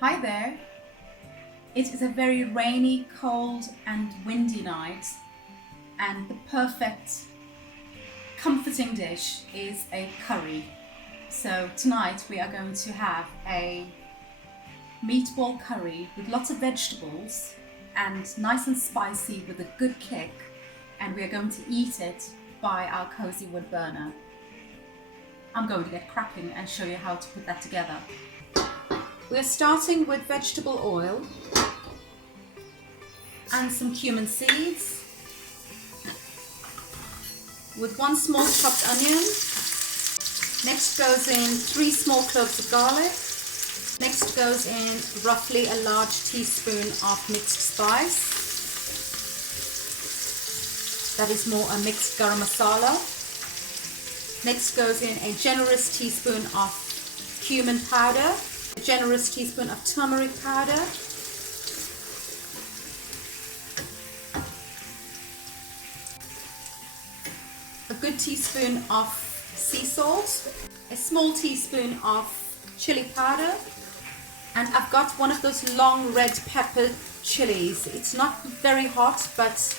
Hi there. It is a very rainy, cold and windy night, and the perfect comforting dish is a curry. So tonight we are going to have a meatball curry with lots of vegetables and nice and spicy with a good kick, and we are going to eat it by our cozy wood burner. I'm going to get cracking and show you how to put that together. We're starting with vegetable oil and some cumin seeds with 1 small chopped onion. Next goes in 3 small cloves of garlic. Next goes in roughly a large teaspoon of mixed spice. That is more a mixed garam masala. Next goes in a generous teaspoon of cumin powder, a generous teaspoon of turmeric powder, a good teaspoon of sea salt, a small teaspoon of chili powder, and I've got one of those long red pepper chilies. It's not very hot, but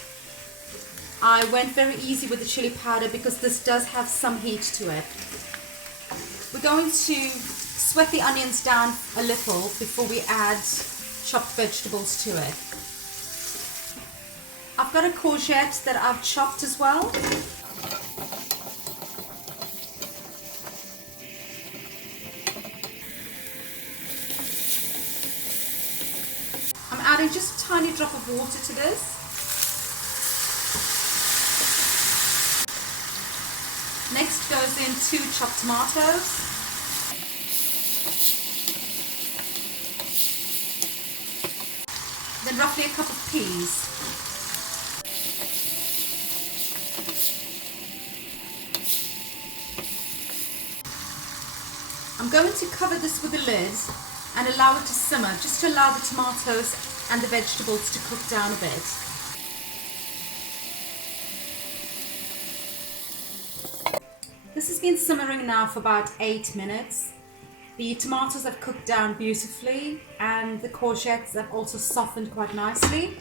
I went very easy with the chili powder because this does have some heat to it. We're going to sweat the onions down a little before we add chopped vegetables to it. I've got a courgette that I've chopped as well. I'm adding just a tiny drop of water to this. Next goes in 2 chopped tomatoes. Then roughly a cup of peas. I'm going to cover this with a lid and allow it to simmer, just to allow the tomatoes and the vegetables to cook down a bit. This has been simmering now for about 8 minutes. The tomatoes have cooked down beautifully and the courgettes have also softened quite nicely.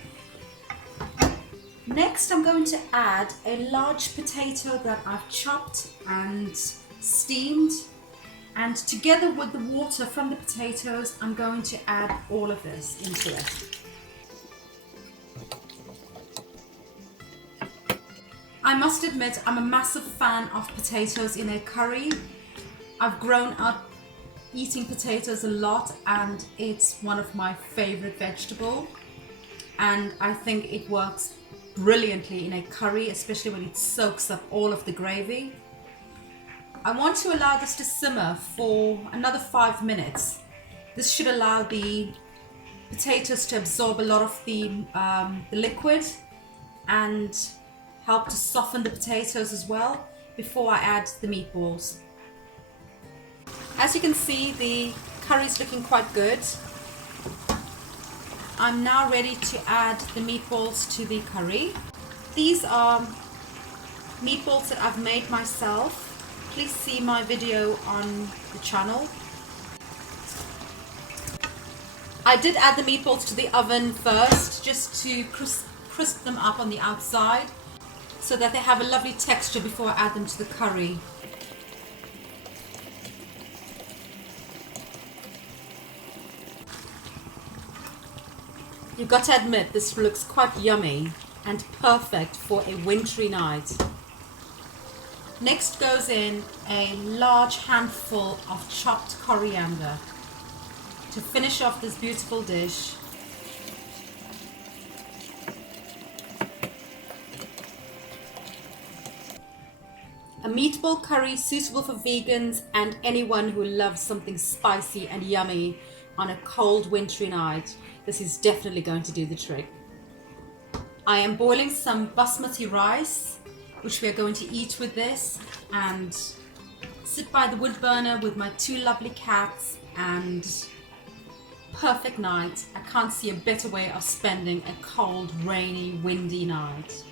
Next, I'm going to add a large potato that I've chopped and steamed, and together with the water from the potatoes, I'm going to add all of this into it. I must admit, I'm a massive fan of potatoes in a curry. I've grown up eating potatoes a lot and it's one of my favorite vegetables, and I think it works brilliantly in a curry, especially when it soaks up all of the gravy. I want to allow this to simmer for another 5 minutes. This should allow the potatoes to absorb a lot of the liquid and help to soften the potatoes as well before I add the meatballs. As you can see, the curry is looking quite good. I'm now ready to add the meatballs to the curry. These are meatballs that I've made myself. Please see my video on the channel. I did add the meatballs to the oven first, just to crisp them up on the outside, so that they have a lovely texture before I add them to the curry. You've got to admit, this looks quite yummy and perfect for a wintry night. Next goes in a large handful of chopped coriander to finish off this beautiful dish. A meatball curry suitable for vegans and anyone who loves something spicy and yummy on a cold wintry night. This is definitely going to do the trick. I am boiling some basmati rice, which we are going to eat with this, and sit by the wood burner with my 2 lovely cats, and perfect night. I can't see a better way of spending a cold, rainy, windy night.